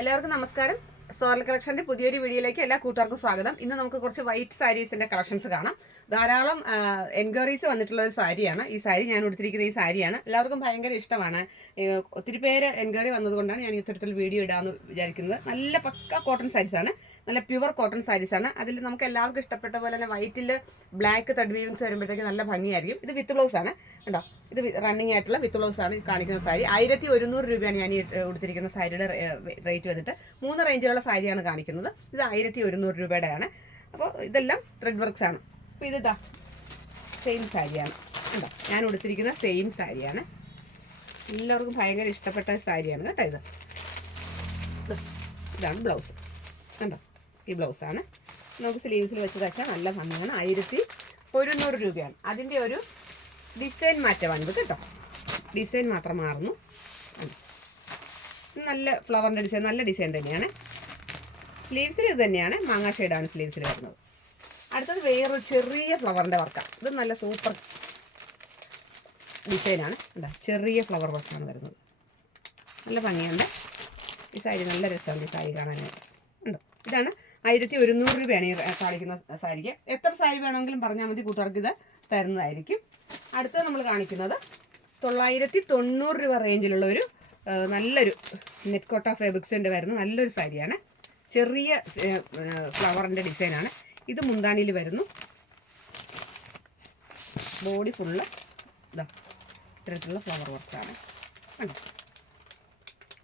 എല്ലാവർക്കും നമസ്കാരം. സോറൽ കളക്ഷന്റെ പുതിയൊരു വീഡിയോയിലേക്ക് എല്ലാ കൂട്ടുകാർക്കും സ്വാഗതം. ഇന്ന് നമുക്ക് കുറച്ച് വൈറ്റ് സാരീസിന്റെ കളക്ഷൻസ് കാണാം. ധാരാളം എൻക്വയറീസ് വന്നിട്ടുള്ള ഒരു സാരിയാണ് ഈ സാരി. ഞാൻ ഉടുത്തിരിക്കുന്ന ഈ സാരിയാണ്. എല്ലാവർക്കും ഭയങ്കര ഇഷ്ടമാണ്. ഒത്തിരി പേര് എൻക്വയറി വന്നതുകൊണ്ടാണ് ഞാൻ ഇത്തരത്തിൽ വീഡിയോ ഇടാമെന്ന് വിചാരിക്കുന്നത്. നല്ല പക്ക കോട്ടൺ സാരീസാണ്, നല്ല പ്യുവർ കോട്ടൺ സാരീസാണ്. അതിൽ നമുക്ക് എല്ലാവർക്കും ഇഷ്ടപ്പെട്ട പോലെ തന്നെ വൈറ്റിൽ ബ്ലാക്ക് ത്രെഡ് വീവിങ്സ് വരുമ്പോഴത്തേക്ക് നല്ല ഭംഗിയായിരിക്കും. ഇത് വിത്ത് ബ്ലൗസ് ആണ് കേട്ടോ. ഇത് റണ്ണിങ് ആയിട്ടുള്ള വിത്ത് ബ്ലൗസ് ആണ് കാണിക്കുന്ന സാരി. 1100 രൂപയാണ് ഞാൻ ഈ ഉടുത്തിരിക്കുന്ന സാരിയുടെ റേറ്റ് വന്നിട്ട്. 3 റേഞ്ചിലുള്ള സാരിയാണ് കാണിക്കുന്നത്. ഇത് 1100 രൂപയുടെയാണ്. അപ്പോൾ ഇതെല്ലാം ത്രെഡ് വർക്ക്സ് ആണ്. അപ്പോൾ ഇതാ സെയിം സാരിയാണ് കേട്ടോ. ഞാൻ ഉടുത്തിരിക്കുന്ന സെയിം സാരിയാണ്. എല്ലാവർക്കും ഭയങ്കര ഇഷ്ടപ്പെട്ട സാരിയാണ് കേട്ടോ. ഇതാണ് ബ്ലൗസ് കണ്ടോ. ഈ ബ്ലൗസാണ്. നമുക്ക് സ്ലീവ്സിൽ വെച്ച് തച്ചാൽ നല്ല ഭംഗിയാണ്. 1100 രൂപയാണ്. അതിൻ്റെ ഒരു ഡിസൈൻ മാറ്റമാണ് ഇത് കേട്ടോ. ഡിസൈൻ മാത്രം മാറുന്നു. നല്ല ഫ്ലവറിൻ്റെ ഡിസൈൻ, നല്ല ഡിസൈൻ തന്നെയാണ്. സ്ലീവ്സിൽ ഇത് തന്നെയാണ്, മാങ്ങാ ഷെയ്ഡാണ് സ്ലീവ്സിൽ വരുന്നത്. അടുത്തത് വേറൊരു ചെറിയ ഫ്ലവറിൻ്റെ വർക്കാണ്. ഇത് നല്ല സൂപ്പർ ഡിസൈനാണ്. എന്താ ചെറിയ ഫ്ലവർ വർക്കാണ് വരുന്നത്. നല്ല ഭംഗിയുണ്ട് ഈ സാരി. നല്ല രസമുണ്ട് ഈ സാരി കാണാനായിട്ട്. ഉണ്ടോ. ഇതാണ് 1100 രൂപയാണ് ഈ കാണിക്കുന്ന സാരിക്ക്. എത്ര സാരി വേണമെങ്കിലും പറഞ്ഞാൽ മതി, കൂട്ടുകാർക്ക് ഇത് തരുന്നതായിരിക്കും. അടുത്തത് നമ്മൾ കാണിക്കുന്നത് 990 രൂപ റേഞ്ചിലുള്ള ഒരു നല്ലൊരു നെറ്റ് കോട്ട ഫാബ്രിക്സിൻ്റെ വരുന്ന നല്ലൊരു സാരിയാണ്. ചെറിയ ഫ്ലവറിൻ്റെ ഡിസൈനാണ്. ഇത് മുന്താണിയിൽ വരുന്നു. ബോഡി ഫുള്ള് ഇതാ ഇത്തരത്തിലുള്ള ഫ്ലവർ വർക്കാണ്. കണ്ടോ.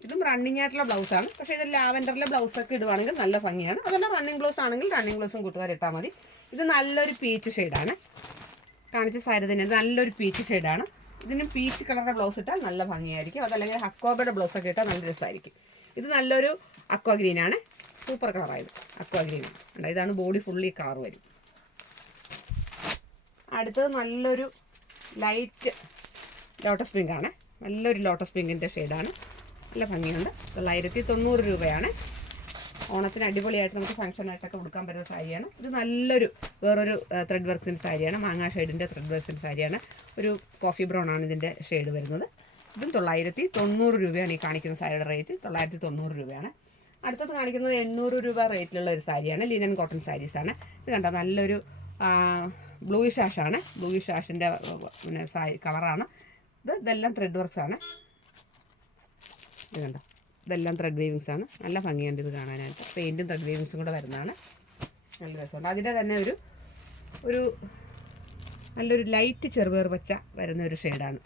ഇതും റണ്ണിങ് ആയിട്ടുള്ള ബ്ലൗസാണ്. പക്ഷേ ഇത് ലാവൻഡറിലെ ബ്ലൗസൊക്കെ ഇടുവാണെങ്കിൽ നല്ല ഭംഗിയാണ്. അതല്ല റണ്ണിങ് ബ്ലൗസ് ആണെങ്കിൽ റണ്ണിങ് ബ്ലൗസും കൂട്ടുകാർ ഇട്ടാൽ മതി. ഇത് നല്ലൊരു പീച്ച് ഷെയ്ഡാണ്. കാണിച്ച സാരി തന്നെ നല്ലൊരു പീച്ച് ഷെയ്ഡാണ്. ഇതിനും പീച്ച് കളറുടെ ബ്ലൗസ് ഇട്ടാൽ നല്ല ഭംഗിയായിരിക്കും. അതല്ലെങ്കിൽ അക്വാബയുടെ ബ്ലൗസൊക്കെ ഇട്ടാൽ നല്ല രസമായിരിക്കും. ഇത് നല്ലൊരു അക്വാ ഗ്രീനാണ്. സൂപ്പർ കളറായത് അക്വാ ഗ്രീനാണ്. ഇതാണ് ബോഡി ഫുള്ളി കളർ വരും. അടുത്തത് നല്ലൊരു ലൈറ്റ് ലോട്ടസ് പിങ്ക് ആണ്. നല്ലൊരു ലോട്ടസ് പിങ്കിൻ്റെ ഷെയ്ഡാണ്. നല്ല ഭംഗിയുണ്ട്. 990 രൂപയാണ്. ഓണത്തിന് അടിപൊളിയായിട്ട് നമുക്ക് ഫംഗ്ഷനായിട്ടൊക്കെ കൊടുക്കാൻ പറ്റുന്ന സാരിയാണ്. ഇത് നല്ലൊരു വേറൊരു ത്രെഡ് വർക്ക്സിൻ്റെ സാരിയാണ്. മാങ്ങാ ഷെയ്ഡിൻ്റെ ത്രെഡ് വർക്ക്സിൻ്റെ സാരിയാണ്. ഒരു കോഫി ബ്രൗൺ ആണ് ഇതിൻ്റെ ഷെയ്ഡ് വരുന്നത്. ഇതും 990 രൂപയാണ് ഈ കാണിക്കുന്ന സാരിയുടെ റേറ്റ്. 990 രൂപയാണ്. അടുത്തത് കാണിക്കുന്നത് 800 രൂപ റേറ്റിലുള്ള ഒരു സാരിയാണ്. ലിനൻ കോട്ടൺ സാരീസാണ്. ഇത് കണ്ടോ നല്ലൊരു ബ്ലൂയിഷ് ആഷാണ്. ബ്ലൂയിഷ് ആഷിൻ്റെ പിന്നെ കളറാണ്. ഇതെല്ലാം ത്രെഡ് വർക്ക്സ് ആണ്. ഇത് കണ്ടോ. ഇതെല്ലാം ത്രെഡ് വീവിങ്സ് ആണ്. നല്ല ഭംഗിയുണ്ട് ഇത് കാണാനായിട്ട്. പെയിൻറ്റും ത്രെഡ് വീവിങ്സും കൂടെ വരുന്നതാണ്. നല്ല രസമുണ്ട്. അതിൻ്റെ തന്നെ ഒരു നല്ലൊരു ലൈറ്റ് ചെറുപയർ പച്ച വരുന്ന ഒരു ഷെയ്ഡാണ്.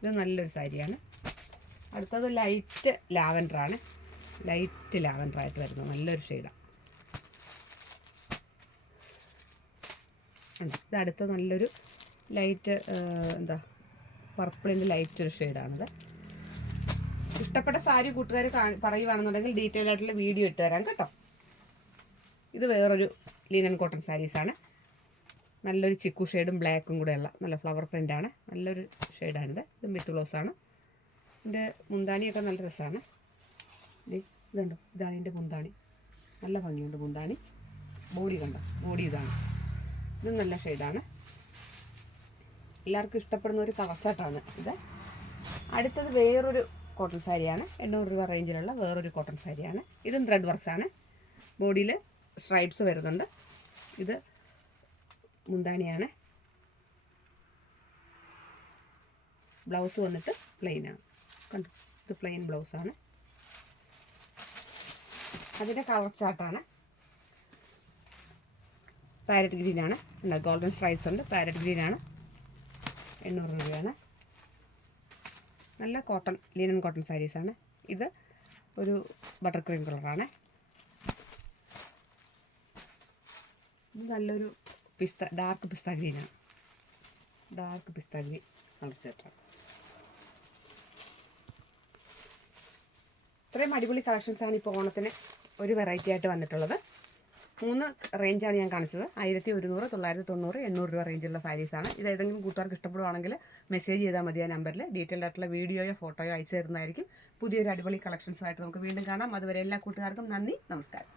ഇത് നല്ലൊരു സാരിയാണ്. അടുത്തത് ലൈറ്റ് ലാവൻഡറാണ്. ലൈറ്റ് ലാവൻഡറായിട്ട് വരുന്നത് നല്ലൊരു ഷെയ്ഡാണ്. ഇത് അടുത്ത നല്ലൊരു ലൈറ്റ് പർപ്പിളിൻ്റെ ലൈറ്റ് ഒരു ഷെയ്ഡാണിത്. ഇഷ്ടപ്പെട്ട സാരി കൂട്ടുകാർ പറയുകയാണെന്നുണ്ടെങ്കിൽ ഡീറ്റെയിൽ ആയിട്ടുള്ള വീഡിയോ ഇട്ട് തരാം കേട്ടോ. ഇത് വേറൊരു ലിനൻ കോട്ടൺ സാരീസാണ്. നല്ലൊരു ചിക്കു ഷെയ്ഡും ബ്ലാക്കും കൂടെയുള്ള നല്ല ഫ്ലവർ പ്രിൻ്റാണ്. നല്ലൊരു ഷെയ്ഡാണിത്. ഇത് വിത്ത് ബ്ലൗസാണ്. ഇതിൻ്റെ മുന്താണിയൊക്കെ നല്ല രസമാണ്. ഇതുണ്ടോ. ഇതാണ് ഇതിൻ്റെ മുന്താണി. നല്ല ഭംഗിയുണ്ട് മുന്താണി. ബോഡി കണ്ടോ. ബോഡി ഇതാണ്. ഇത് നല്ല ഷെയ്ഡാണ്. എല്ലാവർക്കും ഇഷ്ടപ്പെടുന്ന ഒരു കളർച്ചാട്ടാണ് ഇത്. അടുത്തത് വേറൊരു കോട്ടൺ സാരിയാണ്. 800 രൂപ റേഞ്ചിലുള്ള വേറൊരു കോട്ടൺ സാരിയാണ്. ഇതും ത്രെഡ് വർക്ക്സ് ആണ്. ബോഡിയിൽ സ്ട്രൈപ്സ് വരുന്നുണ്ട്. ഇത് മുന്താണിയാണ്. ബ്ലൗസ് വന്നിട്ട് പ്ലെയിനാണ്. കണ്ടു. ഇത് പ്ലെയിൻ ബ്ലൗസാണ്. അതിൻ്റെ കളർ ചാർട്ടാണ്. പാരറ്റ് ഗ്രീനാണ്. ഗോൾഡൻ സ്ട്രൈപ്സ് ഉണ്ട്. പാരറ്റ് ഗ്രീനാണ്. 800 രൂപയാണ്. നല്ല കോട്ടൺ ലിനൻ കോട്ടൺ സാരീസാണ്. ഇത് ഒരു ബട്ടർ ക്രീം കളറാണ്. ഇത് നല്ലൊരു ഡാർക്ക് പിസ്ത ഗ്രീനാണ്. ഡാർക്ക് പിസ്ത ഗ്രീൻ കളർ ചേട്ടാണ്. ഇത്രയും അടിപൊളി കളക്ഷൻസാണ് ഇപ്പോൾ ഓണത്തിന് ഒരു വെറൈറ്റി ആയിട്ട് വന്നിട്ടുള്ളത്. 3 റേഞ്ചാണ് ഞാൻ കാണിച്ചത്. 1100, 990, 800 രൂപ റേഞ്ചിലുള്ള സാരീസാണ്. ഇത് ഏതെങ്കിലും കൂട്ടുകാർക്ക് ഇഷ്ടപ്പെടുവാണെങ്കിൽ മെസ്സേജ് ചെയ്താൽ മതി. ആ നമ്പറിൽ ഡീറ്റെയിൽഡ് ആയിട്ടുള്ള വീഡിയോയോ ഫോട്ടോയോ അയച്ചു തരുന്നതായിരിക്കും. പുതിയൊരു അടിപൊളി കളക്ഷൻസുമായിട്ട് നമുക്ക് വീണ്ടും കാണാം. അതുവരെ എല്ലാ കൂട്ടുകാർക്കും നന്ദി, നമസ്കാരം.